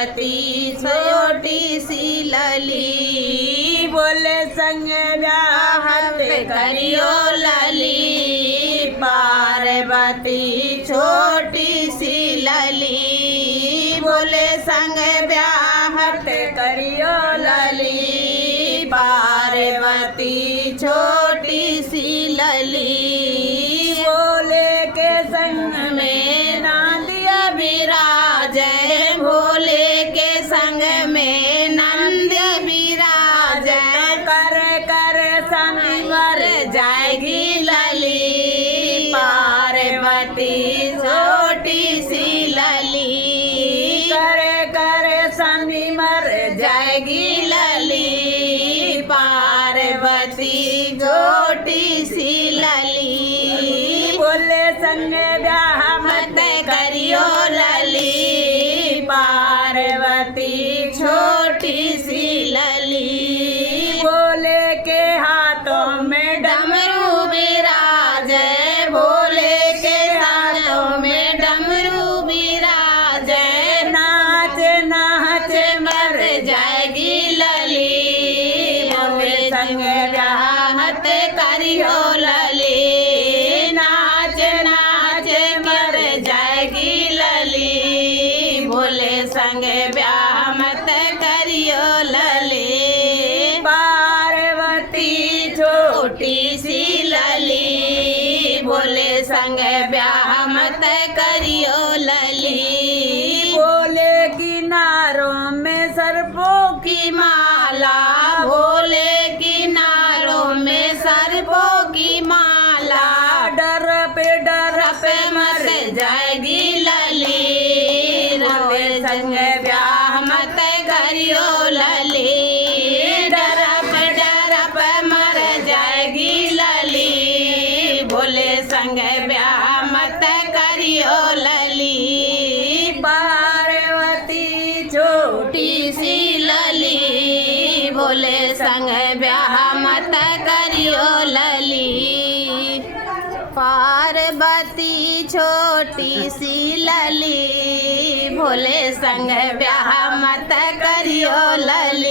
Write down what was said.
पार्वती छोटी सी लली बोले संग ब्याहत करियो लली पार्वती छोटी सी लली बोले संग ब्याहत करियो लली पार्वती छोटी सी लली बोले के संग में नांदिया विराजे भोले के संग में नंद विराजे कर कर संवर जाएगी लली पार्वती छोटी सी लली कर कर संवर जाएगी लली पार्वती छोटी सी लली बोले संग ब्याह मत करियो लली पार्वती छोटी सी लली बोले के हाथों में डमरू विराजे भोले के हाथों में डमरू विराजे नाच नाच मर जाएगी लली बोले संग ब्याहत करियो लली नाच नाच मर जाएगी लली भोले संग ब्याह मत करियो लली पार्वती छोटी सी लली भोले संग ब्याह मत करियो लली बोले किनारों में सर्पों की माला भोले किनारों में सर्पों की माला डर पे मर जाएगी लली भोले संग ब्याह मत करियो लली डर पे मर जाएगी लली भोले संग ब्याह मत करियो लली पार्वती छोटी सी लली भोले संग ब्याह मत करियो लली पार्वती छोटी सी लली भोले संग ब्याह मत करियो लली।